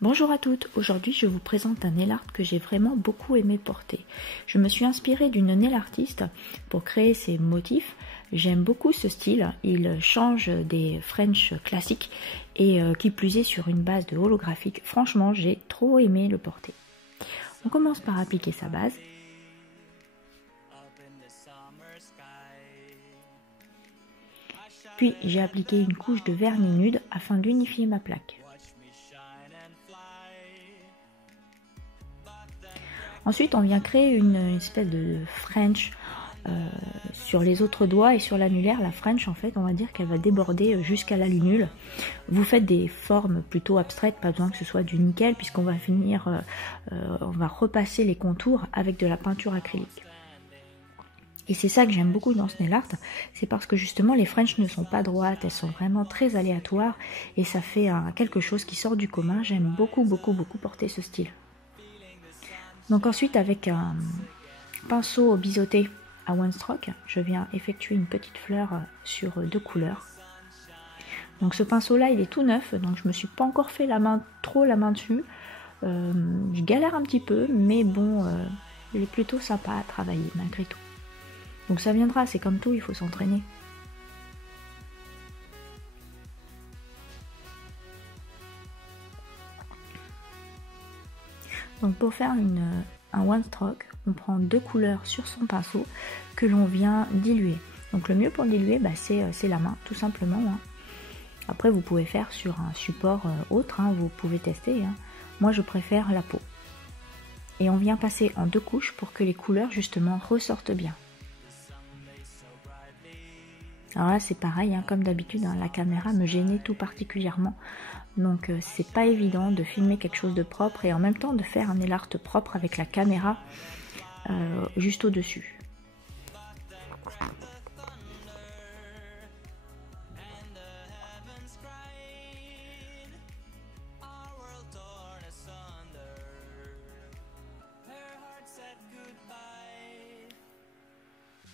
Bonjour à toutes, aujourd'hui je vous présente un nail art que j'ai vraiment beaucoup aimé porter. Je me suis inspirée d'une nail artiste pour créer ces motifs. J'aime beaucoup ce style, il change des French classiques et qui plus est sur une base de holographique. Franchement j'ai trop aimé le porter. On commence par appliquer sa base. Puis j'ai appliqué une couche de vernis nude afin d'unifier ma plaque. Ensuite, on vient créer une espèce de French sur les autres doigts et sur l'annulaire. La French, en fait, on va dire qu'elle va déborder jusqu'à la lunule. Vous faites des formes plutôt abstraites, pas besoin que ce soit du nickel, puisqu'on va finir, on va repasser les contours avec de la peinture acrylique. Et c'est ça que j'aime beaucoup dans ce nail art, c'est parce que justement les French ne sont pas droites, elles sont vraiment très aléatoires et ça fait quelque chose qui sort du commun. J'aime beaucoup porter ce style. Donc ensuite, avec un pinceau biseauté à one stroke, je viens effectuer une petite fleur sur deux couleurs. Donc ce pinceau là il est tout neuf, donc je me suis pas encore fait la main dessus. Je galère un petit peu, mais bon, il est plutôt sympa à travailler malgré tout. Donc ça viendra, c'est comme tout, il faut s'entraîner. Donc pour faire un one stroke, on prend deux couleurs sur son pinceau que l'on vient diluer. Donc le mieux pour diluer, c'est la main, tout simplement. Après vous pouvez faire sur un support autre, vous pouvez tester. Moi je préfère la peau. Et on vient passer en deux couches pour que les couleurs justement ressortent bien. Alors là c'est pareil, comme d'habitude, la caméra me gênait tout particulièrement. Donc c'est pas évident de filmer quelque chose de propre et en même temps de faire un nail art propre avec la caméra juste au-dessus.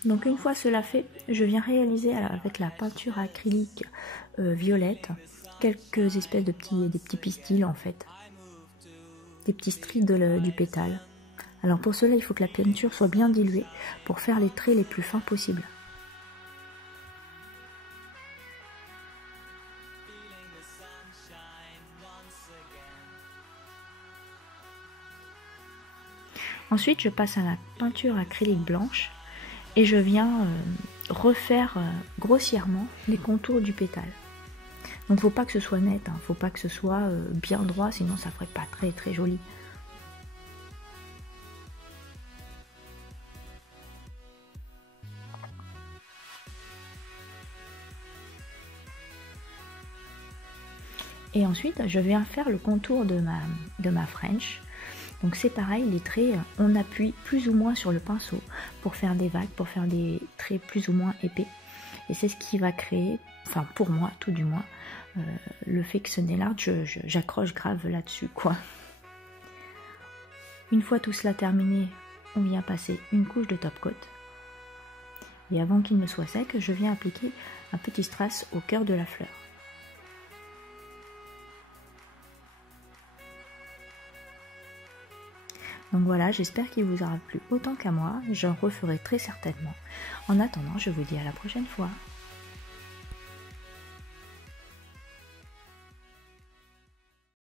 Donc une fois cela fait, je viens réaliser avec la peinture acrylique violette quelques espèces des petits pistils en fait, des petits stries du pétale. Alors pour cela il faut que la peinture soit bien diluée pour faire les traits les plus fins possibles. Ensuite je passe à la peinture acrylique blanche et je viens refaire grossièrement les contours du pétale. Donc faut pas que ce soit net, faut pas que ce soit bien droit, sinon ça ferait pas très joli. Et ensuite je viens faire le contour de ma French. Donc c'est pareil, les traits, on appuie plus ou moins sur le pinceau pour faire des vagues, pour faire des traits plus ou moins épais. Et c'est ce qui va créer, enfin pour moi tout du moins, le fait que ce nail art, j'accroche grave là-dessus quoi. Une fois tout cela terminé, on vient passer une couche de top coat. Et avant qu'il ne soit sec, je viens appliquer un petit strass au cœur de la fleur. Donc voilà, j'espère qu'il vous aura plu autant qu'à moi, j'en referai très certainement. En attendant, je vous dis à la prochaine fois.